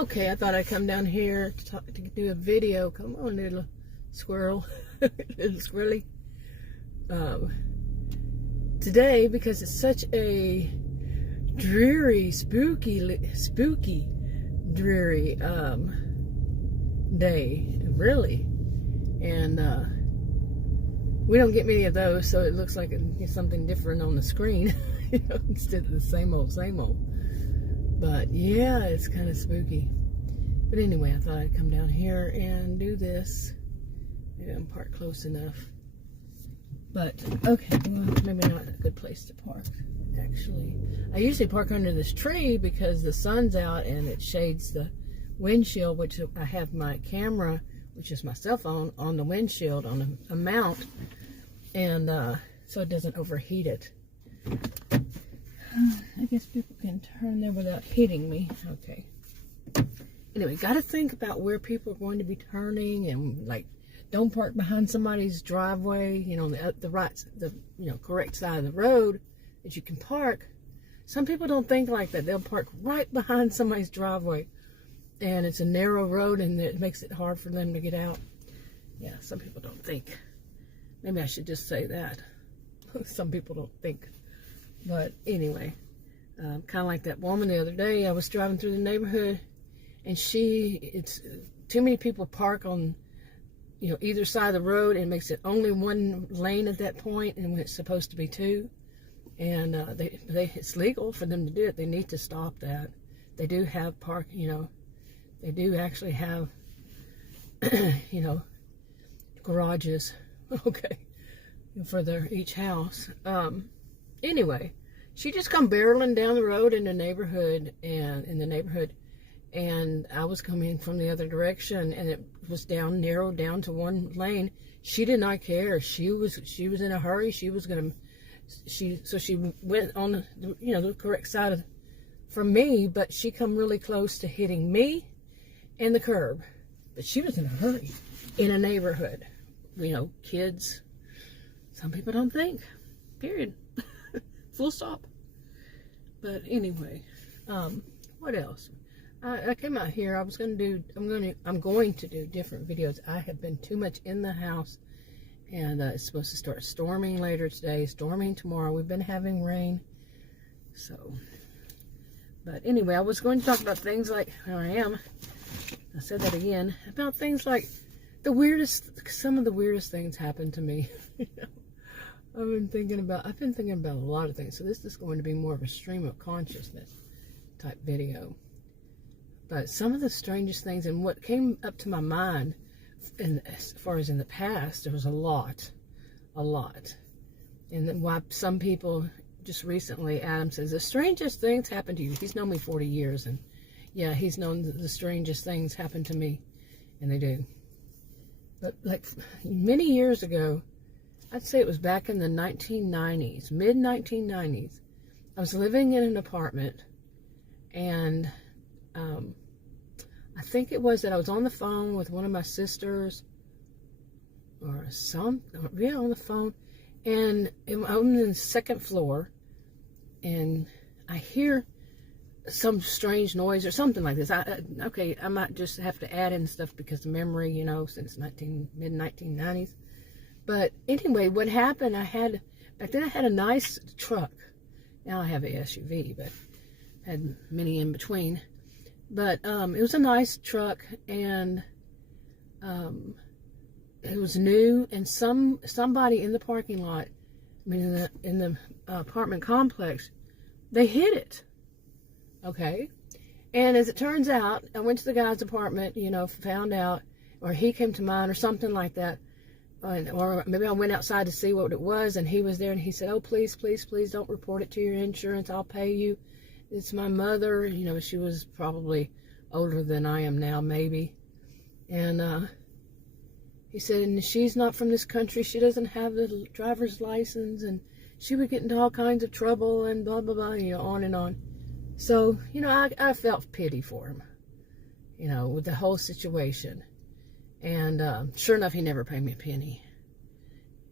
Okay, I thought I'd come down here to do a video. Come on, little squirrel. Little squirrely. Today, because it's such a dreary, spooky, dreary day, really. And we don't get many of those, so it looks like it's something different on the screen, instead of the same old, same old. But yeah, it's kind of spooky. But anyway, I thought I'd come down here and do this. Maybe I'm parked close enough. But, okay, well, maybe not a good place to park, actually. I usually park under this tree because the sun's out and it shades the windshield, which I have my camera, which is my cell phone, on the windshield on a mount. And so it doesn't overheat it. I guess people can turn there without hitting me. Okay. Anyway, got to think about where people are going to be turning, and like, don't park behind somebody's driveway. The correct side of the road that you can park. Some people don't think like that. They'll park right behind somebody's driveway, and it's a narrow road, and it makes it hard for them to get out. Yeah, some people don't think. Maybe I should just say that. Some people don't think. But anyway, kind of like that woman the other day. I was driving through the neighborhood, and it's too many people park on, either side of the road, and it makes it only one lane at that point, and when it's supposed to be two. And it's legal for them to do it. They need to stop that. They do have they do actually have, garages, okay, for each house. Anyway, she just come barreling down the road in the neighborhood, and I was coming from the other direction, and it was narrowed down to one lane. She did not care. She was in a hurry. She went on the correct side from me, but she come really close to hitting me and the curb. But she was in a hurry in a neighborhood. Kids. Some people don't think. Period. Full stop. But anyway, what else? I came out here. I'm going to do different videos. I have been too much in the house, and it's supposed to start storming later today, storming tomorrow. We've been having rain. So, but anyway, I was going to talk about things like, I said that again, about things like some of the weirdest things happened to me. I've been thinking about a lot of things. So this is going to be more of a stream of consciousness type video. But some of the strangest things, and what came up to my mind, and as far as in the past, there was a lot. And then why some people, just recently, Adam says, the strangest things happen to you. He's known me 40 years, and yeah, he's known the strangest things happen to me, and they do. But like many years ago, I'd say it was back in the 1990s, mid-1990s, I was living in an apartment, and I think it was that I was on the phone with one of my sisters, on the phone, and I'm on the second floor, and I hear some strange noise or something like this. I might just have to add in stuff because of memory, since mid-1990s. But anyway, what happened, back then I had a nice truck. Now I have an SUV, but had many in between. But it was a nice truck, and it was new, and somebody in the parking lot, in the apartment complex, they hit it. Okay? And as it turns out, I went to the guy's apartment, found out, or he came to mine or something like that. Or maybe I went outside to see what it was, and he was there, and he said, oh, please, please, please don't report it to your insurance. I'll pay you. It's my mother. She was probably older than I am now, maybe. And he said, and she's not from this country. She doesn't have the driver's license, and she would get into all kinds of trouble, and blah, blah, blah, on and on. So, I felt pity for him, with the whole situation. And sure enough, he never paid me a penny.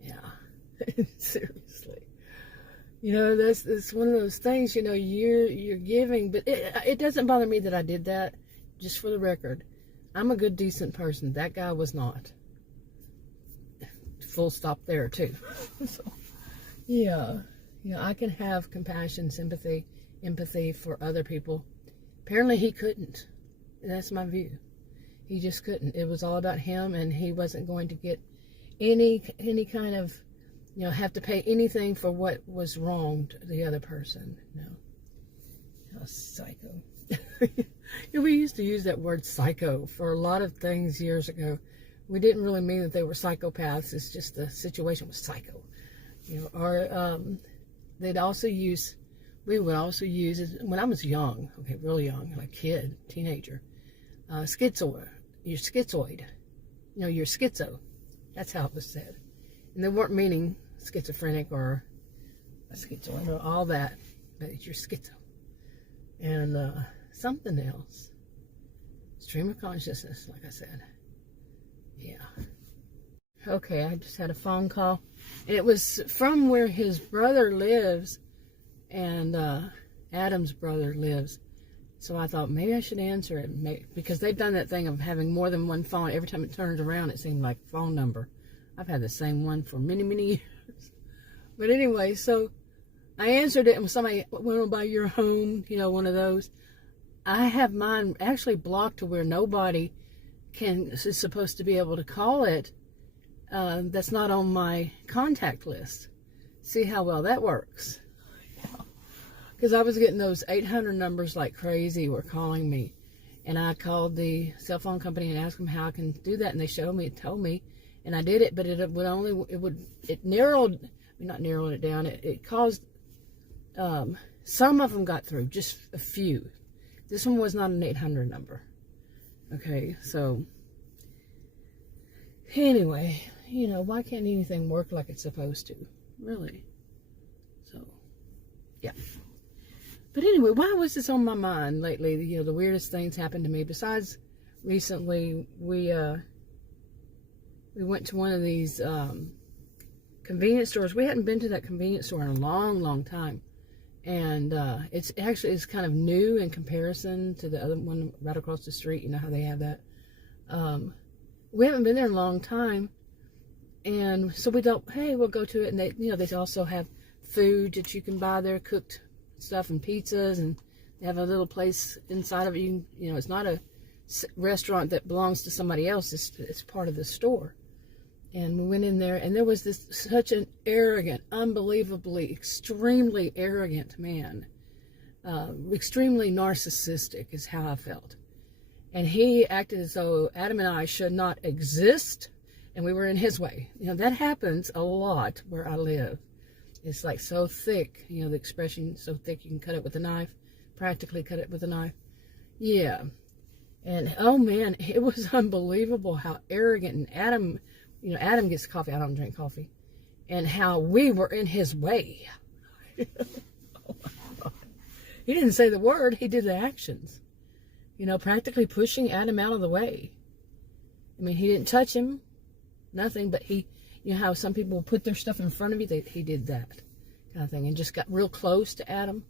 Yeah, seriously. That's one of those things. You're giving, but it doesn't bother me that I did that. just for the record, I'm a good, decent person. That guy was not. Full stop there, too. So, yeah. I can have compassion, sympathy, empathy for other people. Apparently he couldn't. That's my view. He just couldn't. It was all about him, and he wasn't going to get any kind of, have to pay anything for what was wrong to the other person. No. Oh, psycho. We used to use that word psycho for a lot of things years ago. We didn't really mean that they were psychopaths. It's just the situation was psycho. Or we would also use, when I was young, okay, really young, like kid, teenager, schizoid. You're schizoid. You're schizo. That's how it was said. And they weren't meaning schizophrenic or a schizoid or all that, but you're schizo. And something else. Stream of consciousness, like I said. Yeah. Okay, I just had a phone call. And it was from where his brother lives, and Adam's brother lives. So I thought maybe I should answer it, because they've done that thing of having more than one phone. Every time it turns around, it seemed like a phone number. I've had the same one for many, many years. But anyway, so I answered it, and when somebody went by your home, one of those, I have mine actually blocked to where nobody is supposed to be able to call it. That's not on my contact list. See how well that works. Because I was getting those 800 numbers like crazy were calling me. And I called the cell phone company and asked them how I can do that. And they told me. And I did it, but it narrowed it down. It caused, some of them got through, just a few. This one was not an 800 number. Okay, so anyway, why can't anything work like it's supposed to? Really? So, yeah. But anyway, why was this on my mind lately? The weirdest things happened to me. Besides, recently we went to one of these convenience stores. We hadn't been to that convenience store in a long, long time. And it's kind of new in comparison to the other one right across the street. You know how they have that. We haven't been there in a long time. And so we thought, hey, we'll go to it. And they also have food that you can buy there, cooked stuff and pizzas. And they have a little place inside of it. It's not a restaurant that belongs to somebody else. It's part of the store. And we went in there, and there was such an arrogant, unbelievably, extremely arrogant man. Extremely narcissistic is how I felt. And he acted as though Adam and I should not exist, and we were in his way. That happens a lot where I live. It's like so thick, the expression, so thick you can cut it with a knife, practically cut it with a knife. Yeah. And, oh man, it was unbelievable how arrogant, and Adam gets coffee. I don't drink coffee. And how we were in his way. Oh my God. He didn't say the word. He did the actions. Practically pushing Adam out of the way. I mean, he didn't touch him. Nothing. But he, how some people put their stuff in front of you. He did that kind of thing. And just got real close to Adam.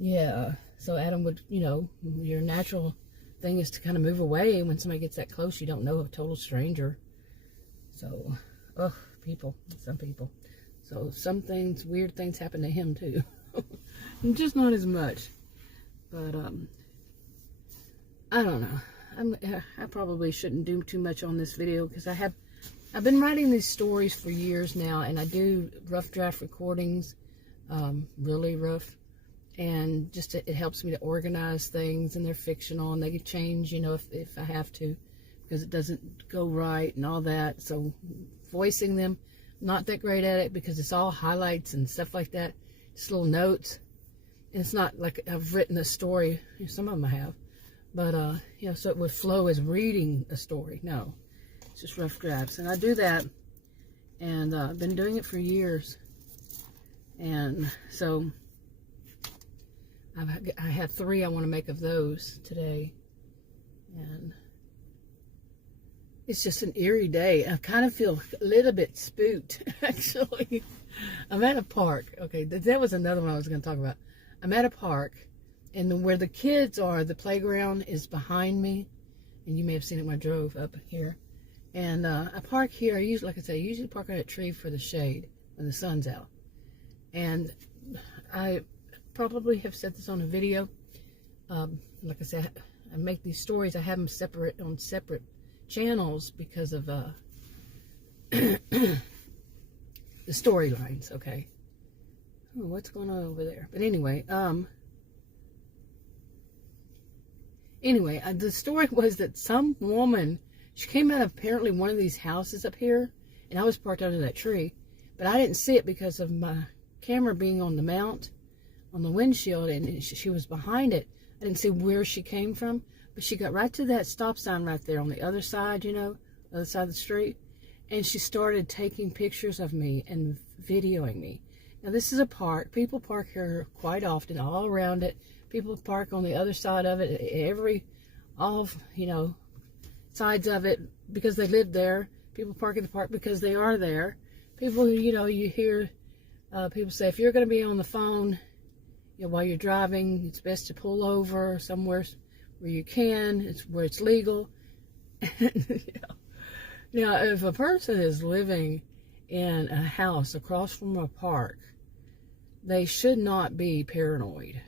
Yeah. So Adam would, your natural thing is to kind of move away. When somebody gets that close, you don't know a total stranger. So, some people. So weird things happen to him too. Just not as much. But, I don't know. I probably shouldn't do too much on this video because I've been writing these stories for years now, and I do rough draft recordings, really rough. And just it helps me to organize things, and they're fictional, and they can change, if I have to, because it doesn't go right and all that. So voicing them, not that great at it because it's all highlights and stuff like that, just little notes. And it's not like I've written a story. Some of them I have, but so it would flow as reading a story. No, it's just rough drafts, and I do that, and I've been doing it for years. And so I have 3 I want to make of those today, and it's just an eerie day. I kind of feel a little bit spooked, actually. I'm at a park. Okay, that was another one I was going to talk about. I'm at a park, And where the kids are, the playground is behind me. And you may have seen it when I drove up here. And I park here. I usually, like I said, I usually park on that tree for the shade when the sun's out. And I probably have said this on a video. Like I said, I make these stories. I have them separate on separate channels because of the storylines. Okay. Oh, what's going on over there? But anyway, the story was that some woman, she came out of apparently one of these houses up here, and I was parked under that tree, but I didn't see it because of my camera being on the mount, on the windshield, and she was behind it. I didn't see where she came from, but she got right to that stop sign right there on the other side, you know, the other side of the street, and she started taking pictures of me and videoing me. Now, this is a park. People park here quite often, all around it. People park on the other side of it, all, you know, sides of it because they live there. People park in the park because they are there. People, you know, you hear people say, if you're going to be on the phone, you know, while you're driving, it's best to pull over somewhere where you can, where it's legal. Now, if a person is living in a house across from a park, they should not be paranoid.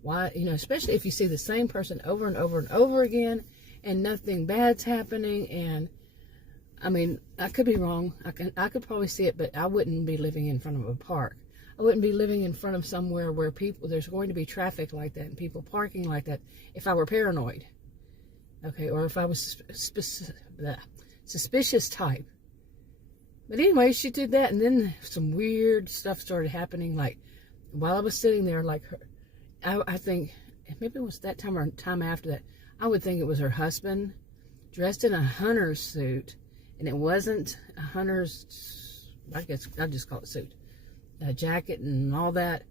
Why? You know, especially if you see the same person over and over and over again and nothing bad's happening. And I mean, I could be wrong. I could probably see it, but I wouldn't be living in front of a park. I wouldn't be living in front of somewhere where there's going to be traffic like that and people parking like that if I were paranoid. Okay, or if I was suspicious type. But anyway, she did that, and then some weird stuff started happening. Like, while I was sitting there, like, I think, maybe it was that time or time after that, I would think it was her husband, dressed in a hunter's suit, and it wasn't a hunter's, I guess I'll just call it suit, a jacket and all that.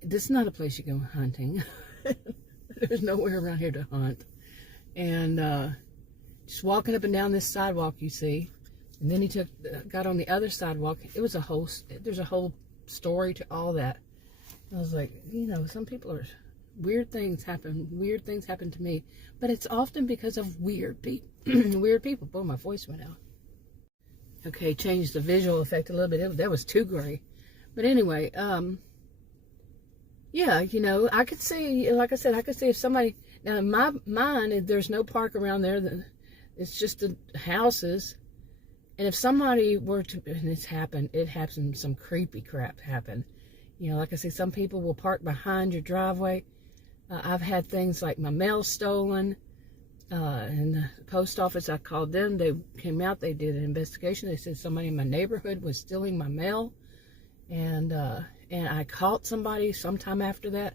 This is not a place you go hunting. There's nowhere around here to hunt. And just walking up and down this sidewalk, you see. And then he got on the other sidewalk. There's a whole story to all that. I was like, you know, some people are, weird things happen to me, but it's often because of weird people. Weird people. Boy, my voice went out. Okay, changed the visual effect a little bit. That was too gray. But anyway, yeah, you know, I could see, like I said, I could see if somebody, now in my mind, there's no park around there. It's just the houses. And if somebody were to, and it's happened, some creepy crap happened. You know, like I say, some people will park behind your driveway. I've had things like my mail stolen. And the post office, I called them. They came out. They did an investigation. They said somebody in my neighborhood was stealing my mail. And I caught somebody sometime after that.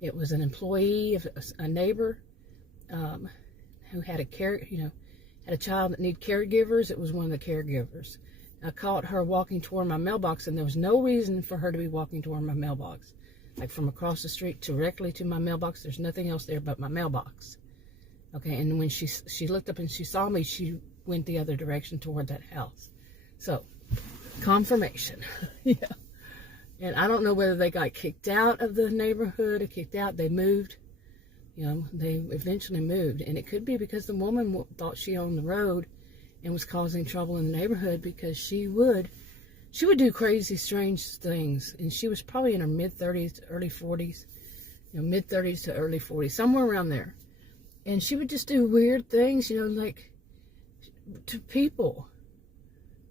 It was an employee of a neighbor who had had a child that needed caregivers. It was one of the caregivers. I caught her walking toward my mailbox, and there was no reason for her to be walking toward my mailbox. Like from across the street directly to my mailbox, there's nothing else there but my mailbox. Okay, and when she looked up and she saw me, she went the other direction toward that house. So, confirmation. Yeah. And I don't know whether they got kicked out of the neighborhood or kicked out. They moved. You know, they eventually moved. And it could be because the woman thought she owned the road and was causing trouble in the neighborhood, because she would do crazy, strange things. And she was probably in her mid-30s, early 40s. You know, mid-30s to early 40s, somewhere around there. And she would just do weird things, you know, like to people,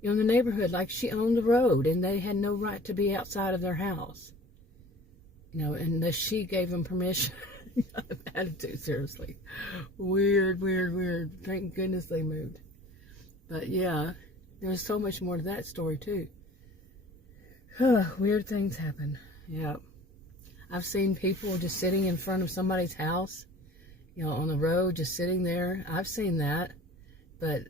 you know, in the neighborhood, like she owned the road and they had no right to be outside of their house, you know, unless she gave them permission. Attitude, seriously. Weird. Thank goodness they moved. But yeah, there was so much more to that story too. Weird things happen. Yeah. I've seen people just sitting in front of somebody's house, you know, on the road, just sitting there. I've seen that. But,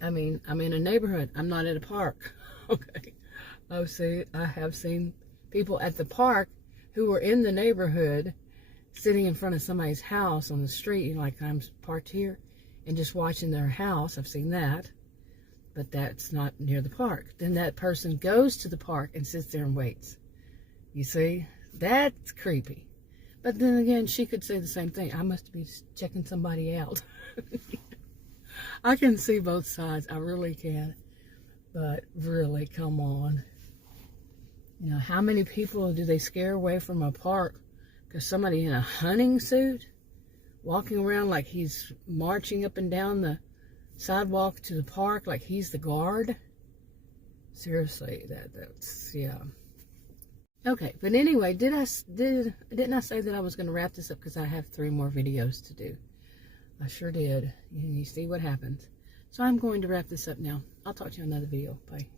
I mean, I'm in a neighborhood. I'm not at a park. Okay. I have seen people at the park who were in the neighborhood sitting in front of somebody's house on the street, you know, like I'm parked here, and just watching their house. I've seen that. But that's not near the park. Then that person goes to the park and sits there and waits. You see? That's creepy. But then again, she could say the same thing. I must be checking somebody out. I can see both sides. I really can. But really, come on. You know, how many people do they scare away from a park because somebody in a hunting suit walking around like he's marching up and down the sidewalk to the park like he's the guard? Seriously, that's yeah. Okay, but anyway, didn't I say that I was going to wrap this up because I have 3 more videos to do? I sure did. You see what happens. So I'm going to wrap this up now. I'll talk to you in another video. Bye.